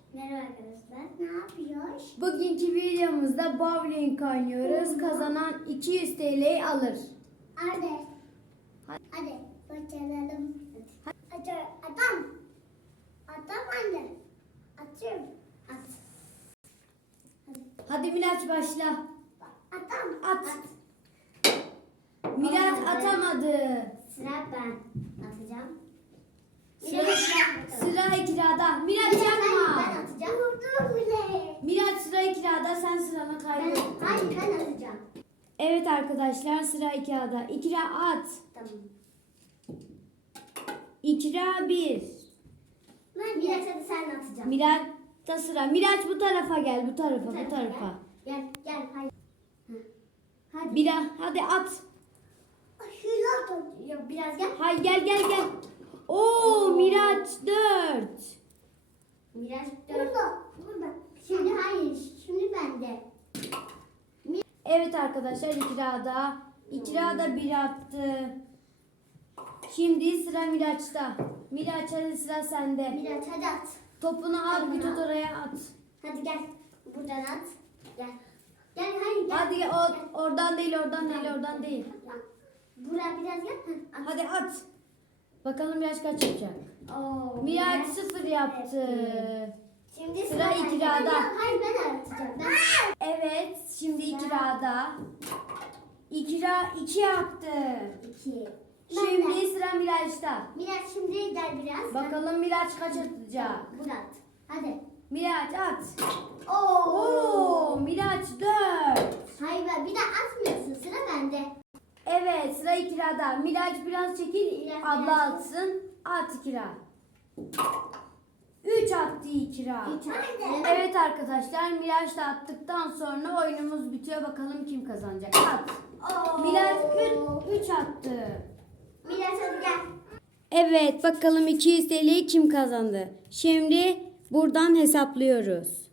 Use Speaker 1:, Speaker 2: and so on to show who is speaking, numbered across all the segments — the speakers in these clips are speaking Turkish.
Speaker 1: Merhaba arkadaşlar. Ne yapıyoruz?
Speaker 2: Bugünkü videomuzda bowling oynuyoruz. Kazanan 200 TL'yi alır.
Speaker 1: Hadi. Hadi. Başlayalım. Hadi. Adam. Adam anne. Atıyorum. At.
Speaker 2: Hadi Miraç başla.
Speaker 1: Adam.
Speaker 2: At. Miraç atamadı.
Speaker 1: Sıra ben atacağım.
Speaker 2: Sıra İkra'da. Miraç
Speaker 1: Ben
Speaker 2: yapma.
Speaker 1: atacağım. Vurdum bile.
Speaker 2: Miraç sıra İkra'da, sen sıranı kaybettin.
Speaker 1: Hayır ben atacağım.
Speaker 2: Evet arkadaşlar, sıra İkra'da. İkra at.
Speaker 1: Tamam.
Speaker 2: İkra 1.
Speaker 1: Miraç hadi sen atacaksın.
Speaker 2: Miraç'ta sıra. Miraç bu tarafa gel. Bu tarafa. Bu
Speaker 1: Gel.
Speaker 2: tarafa.
Speaker 1: Gel hayır. Hadi.
Speaker 2: Hadi at.
Speaker 1: Yok biraz gel.
Speaker 2: Hay gel. Oo, Miraç 4.
Speaker 1: Miraç 4. Burada. Şimdi hayır. Şimdi bende.
Speaker 2: Evet arkadaşlar, İkra da 1 attı. Şimdi sıra Miraç'ta. Miraç hadi sıra sende.
Speaker 1: Miraç hadi at.
Speaker 2: Topunu al, bir
Speaker 1: Topunu
Speaker 2: tut
Speaker 1: al.
Speaker 2: oraya at.
Speaker 1: Hadi gel. Buradan at. Gel. Gel hayır gel.
Speaker 2: Hadi oradan değil.
Speaker 1: Buraya biraz gel. At.
Speaker 2: Hadi at. Bakalım Miraç kaç yapacak.
Speaker 1: Oo,
Speaker 2: Miraç 0 yaptı.
Speaker 1: Şimdi
Speaker 2: Sıra
Speaker 1: bende.
Speaker 2: İkra'da.
Speaker 1: Hayır ben atacağım.
Speaker 2: Evet, şimdi İkra'da. İkra 2 yaptı.
Speaker 1: 2.
Speaker 2: Şimdi sıra Miraç'ta.
Speaker 1: Miraç şimdi gel biraz.
Speaker 2: Bakalım Miraç kaç atacak.
Speaker 1: Murat. Hadi.
Speaker 2: Miraç at.
Speaker 1: Oo.
Speaker 2: Oo, Miraç 4.
Speaker 1: Hayır bir de atmıyorsun. Sıra bende.
Speaker 2: Evet, sıra İkra'da. Miraç biraz çekil,
Speaker 1: Biraz.
Speaker 2: abla atsın. At İkra. 3 attı İkra. Evet arkadaşlar, Miraç da attıktan sonra oyunumuz bitiyor. Bakalım kim kazanacak. At. Miraç 3 attı.
Speaker 1: Miraç hadi gel.
Speaker 2: Evet, bakalım 200 TL'yi kim kazandı? Şimdi buradan hesaplıyoruz.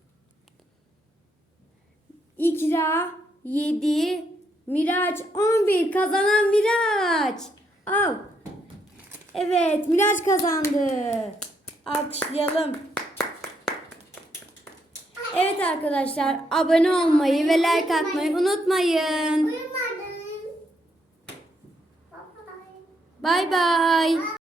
Speaker 2: İkra 7, Miraç 11. Kazanan Miraç. Al. Evet, Miraç kazandı. Alkışlayalım. Evet arkadaşlar, abone olmayı ve like atmayı unutmayın.
Speaker 1: Uyumadın.
Speaker 2: Bay bay.